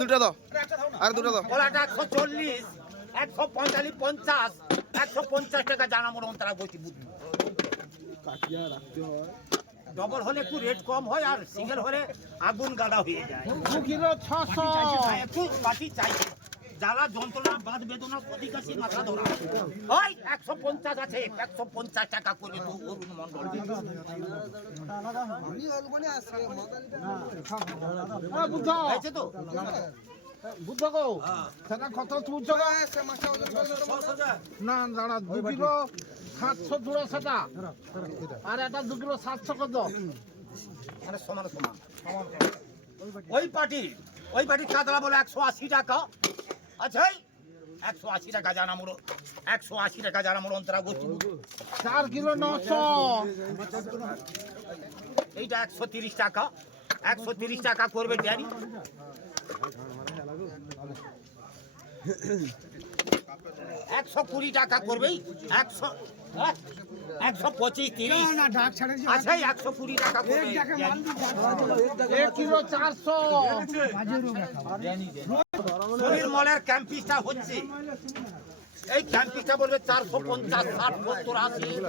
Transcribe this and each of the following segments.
দুটা দাও আর দুটা দাও। 140, 145, 50, 150 টাকা জানা মনে তারা বলছি বুদ্ধি ডবল হলে একটু রেট কম হয় আর সিঙ্গেল হলে আগুন গাড়া হয়ে যায়। 2 কিলো 600 একটু পাটি চাইছে জ্বালা যন্ত্রণা বাদ বেদনা অধিকাশী মাথা ধরা ওই 150 আছে 150 টাকা করবে তো অরুণ মন্ডল হয়েছে তো বুঝছো গো সেটা কত তুলছো না দাঁড়া 2 কিলো 700 জোড়া সেটা আর এটা 2 কিলো 700 কত মানে সমান সমান ওই পার্টি কাতলা বলে 180 টাকা আচ্ছা 180 টাকা জানা মোড় 180 টাকা জানা মোড় অন্তরা গোষ্ঠী 4 কিলো 900 এইটা 130 টাকা 130 টাকা করবে ড্যারি 120 টাকা করবেই 125 30 আচ্ছা 120 টাকা করবে 1 কিলো 400 সমীর মলের ক্যাম্পিসটা হচ্ছে এই ক্যাম্পিসটা বলবে 450 60 70 80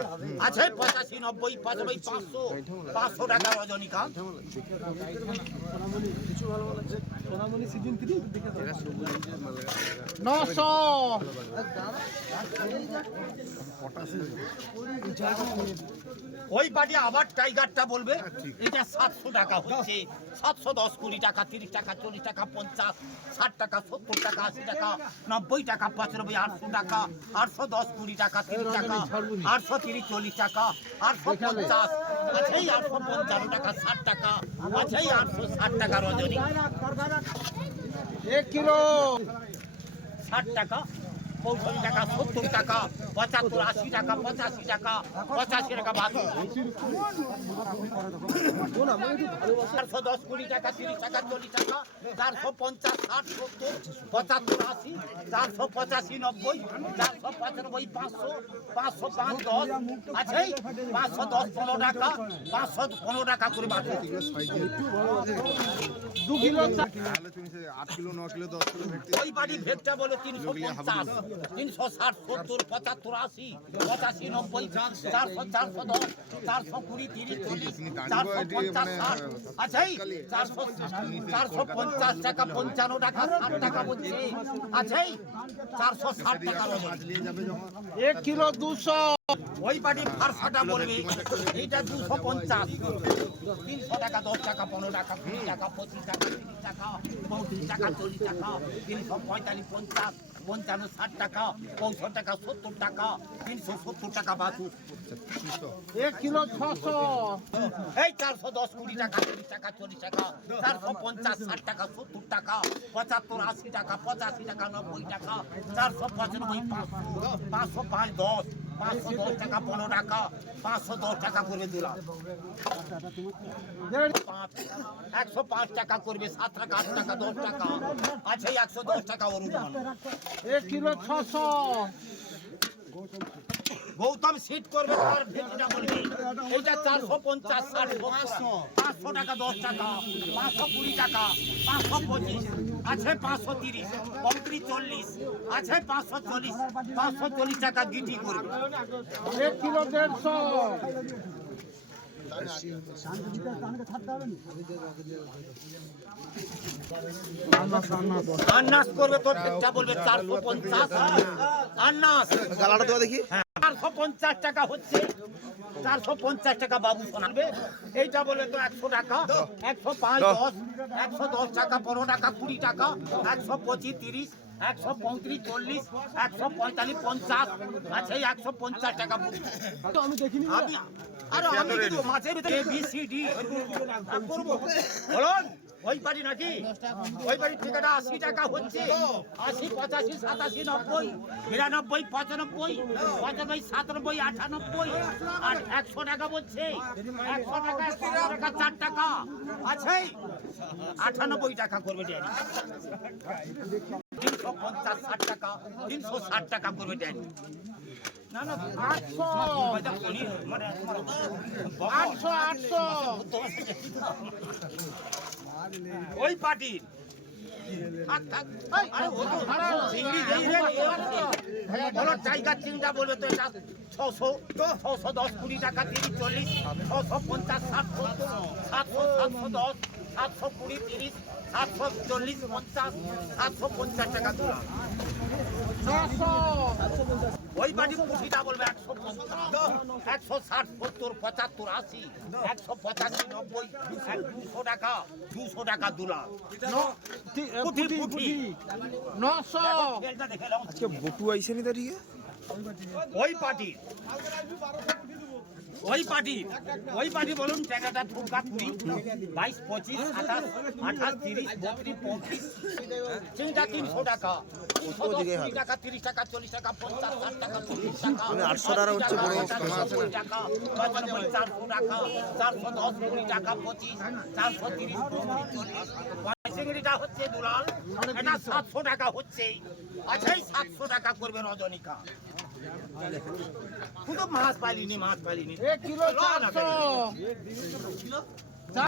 আচ্ছা 85 90 95 500 টাকা রজনীকান্ত সিজন 3 900 ওই বাড়ি আবার টাইগারটা বলবে এটা 700 টাকা হচ্ছে 710 20 টাকা 30 টাকা 40 টাকা 50 60 টাকা 70 টাকা 80 টাকা 90 টাকা 95 800 টাকা 810 20 টাকা 30 টাকা 830 40 টাকা 850 আচ্ছা 855 টাকা 60 টাকা আচ্ছা 860 টাকা রজনী 1 কিলো 60 টাকা 65 টাকা 70 টাকা 75 80 টাকা 85 টাকা 85 টাকা বাদ 410 20 টাকা 30 টাকা 40 টাকা 450 60 70 75 80 485 90 495 500 505 10 আছে 510 15 টাকা 515 টাকা করে বাদ 2 কিলো তাহলে তুমি 8 কিলো 9 কিলো 10 কিলো ভেটতে ওই বাড়ি ভেটটা বলে 350 360 70 75 80 85 90 400 410 420 30 40 450 আচ্ছা 450 টাকা 55 টাকা 60 টাকা বলছে আচ্ছা 460 টাকা নিয়ে যাবে যখন 1 কিলো 200 ওই পাটি ফারসাটা বলবে এইটা 250 300 টাকা 10 টাকা 15 টাকা 20 টাকা 25 টাকা 30 টাকা 35 টাকা 40 টাকা 345 50 55 60 টাকা 65 টাকা 70 টাকা 370 টাকা বাছু 1 কিলো 600 এই 410 20 টাকা 30 টাকা 40 টাকা 450 60 টাকা 70 টাকা 75 80 টাকা 85 টাকা 90 টাকা 495 505 10 510 টাকা 15 টাকা 510 টাকা করে দিলাম 105 টাকা করবে 7 টাকা 8 টাকা 10 টাকা আচ্ছা 110 টাকা অনুমান 1 কিলো 600 গৌতম সিট করবে তার ভেটিটা বলবে এটা 450 60 500 টাকা 10 টাকা 520 টাকা 525 আছে 530 কমপ্লি 40 আছে 540 টাকা গিটি করবে 1 কিলো 150 আন্নাস করবে তোর ভেটটা বলবে 450 আন্নাস গালাটা দেওয়া দেখি 450 টাকা হচ্ছে 450 টাকা বাবু শোনাবে এইটা বলে তো 100 টাকা 105 10 110 টাকা 15 টাকা 20 টাকা 125 30 135 40 145 50 আচ্ছা 150 টাকা আমি দেখিনি আমি আরে আমি মাঝে ভিতরে এ বি সি ডি করব বলুন ওই বাড়ি নাকি ওই বাড়ির ঠিকানা 80 টাকা হচ্ছে 80 85 87 90 92 95 95 97 98 আর 100 টাকা বলছে 100 টাকা 100 টাকা 4 টাকা আছে 98 টাকা করবে ড্যানি 350 60 টাকা 360 টাকা করবে ড্যানি না না 800 মানে 800 ওই পার্টির জায়গা চিন্তা বলবে তো এটা 600 610 20 টাকা 30 40 650 60 700 710 720 30 740 50 750 টাকা তোলা ওই বাড়ি পুঁথিটা বলবে 160 70 75 80 185 90 200 টাকা 200 টাকা দুলা পুঁথি পুঁথি 900 তেলটা দেখে নাও আজকে বটু আইছে নি দাঁড়িয়ে ওই পার্টি ওই পার্টি বলুন টাকাটা ঠুকা 20 22 25 28 28 30 32 35 চিন্তা 300 টাকা 210 টাকা 30 টাকা 40 টাকা 50 60 টাকা 40 টাকা আমি 800 টাকা হচ্ছে বড় টাকা 400 টাকা 410 20 টাকা 25 430 চিংড়িটা হচ্ছে দুলাল এটা 700 টাকা হচ্ছে আচ্ছা 700 টাকা করবে রজনীকা শুধু মাছ পাইলিনি 1 কিলো 400